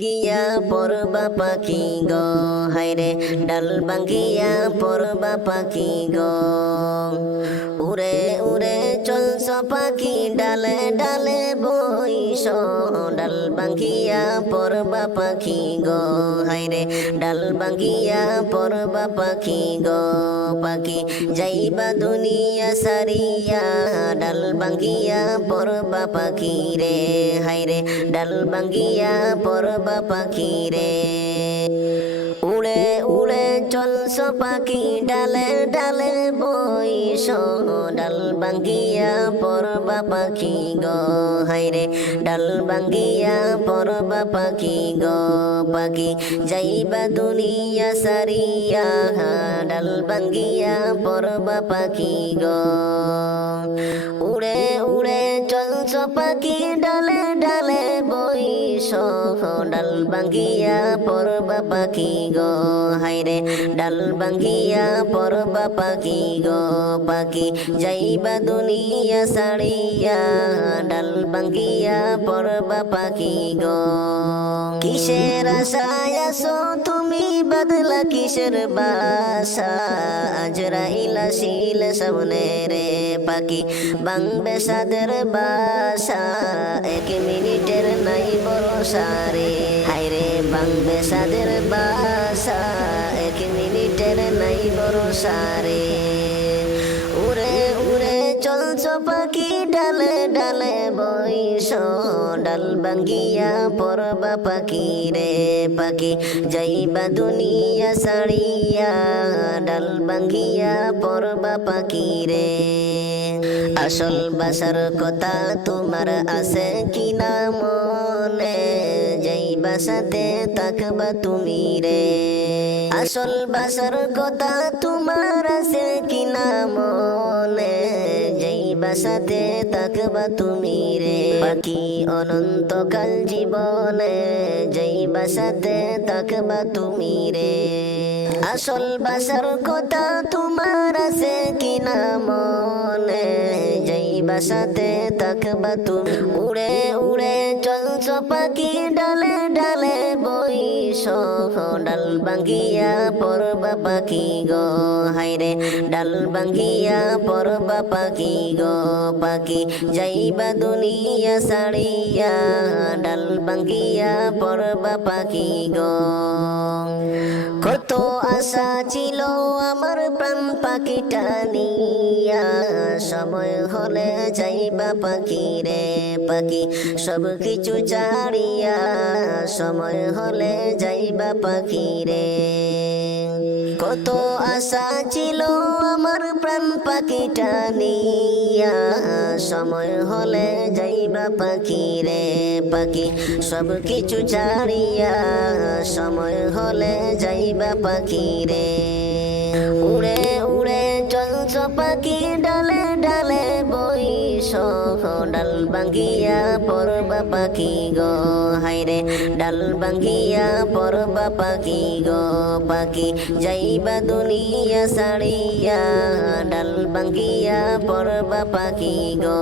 গিয়া পরবা পাখি গো হাইরে ডাল বাঙ্গিয়া পরবা পাখি গো। পাখি ডালে ডালে বইস ডাল বাঙ্গিয়া পরবা পাখি গো হাইরে ডাল বাঙ্গিয়া পরবা পাখি গো, পাখি যাইবা দুনিয়া সারিয়া। ডাল বাঙ্গিয়া পরবা পাখি রে হাইরে ডাল বাঙ্গিয়া পরবা পাখি রে। উড়ে চলছ পাখি ডালে ডালে বইস ডাল বাঙ্গিয়া পরবা পাখি গো হাইরে ডাল বাঙ্গিয়া পরবা পাখি গো, পাখি যাইবা দুনিয়া সারিয়া। ডাল বাঙ্গিয়া পরবা পাখি গো। উড়ে উড়ে চলছ পাখি ডালে ডাল বাঙ্গিয়া পরবা পাখি গো? হাইরে ডাল বাঙ্গিয়া পরবা পাখি গো? পাখি যাইবা দুনিয়া সারিয়া ডাল বাঙ্গিয়া পরবা পাখি গো? কিসের আশায় আসো তুমি? বদলা কিসের বাসা? আজরাইলা শিল সামনে রে, পাখি বাংবে সাদের বাসা। এক মিনিটের নাই ভরসা রে হাইরে বাংবে সাদের বাসা, এক মিনিটের নাই ভরসা রে উড়ে উড়ে চলছ পাখি ডালে ডালে বইস, ডাল বাঙ্গিয়া পরবা পাখি রে। পাখি যাইবা দুনিয়া সারিয়া, ডাল বাঙ্গিয়া পরবা পাখি রে। আসল বাসার কথা তোমার আছে কিনা মনে? সাথে থাকবা তুমি রে। আসল বাসার কথা তোমার আছে কিনা মনে? যাইবা সাথে থাকবা তুমি রে। বাকি অনন্তকাল জীবনে যাইবা সাথে থাকবা তুমি রে। আসল বাসার কথা তোমার আছে কিনা মনে? যাইবা সাথে থাকবা তুমি উড়ে উড়ে চলছ পাখি ডালে। বইস ডাল বাঙ্গিয়া পরবা পাখি গো? হাইরে ডাল বাঙ্গিয়া পরবা পাখি গো? পাখি যাইবা দুনিয়া সাড়িয়া ডাল বাঙ্গিয়া পরবা পাখি গো? কত আশা ছিল পাখিটা নিয়া সময় হলে যাইবা পাখি রে পাখি। সব কিছু ছাড়িয়া সময় হলে যাইবা পাখি রে। কত আশা ছিল আমার প্রাণ পাখিটা নিয়া সময় হলে যাইবা পাখি রে পাখি। সব কিছু ছাড়িয়া সময় হলে যাইবা পাখি রে। উড়ে পাখি ডালে ডালে বইস ডাল বাঙ্গিয়া পরবা পাখি গো? হাইরে ডাল বাঙ্গিয়া পরবা পাখি গো? পাখি যাইবা দুনিয়া সাড়িয়া ডাল বাঙ্গিয়া পরবা পাখি গো?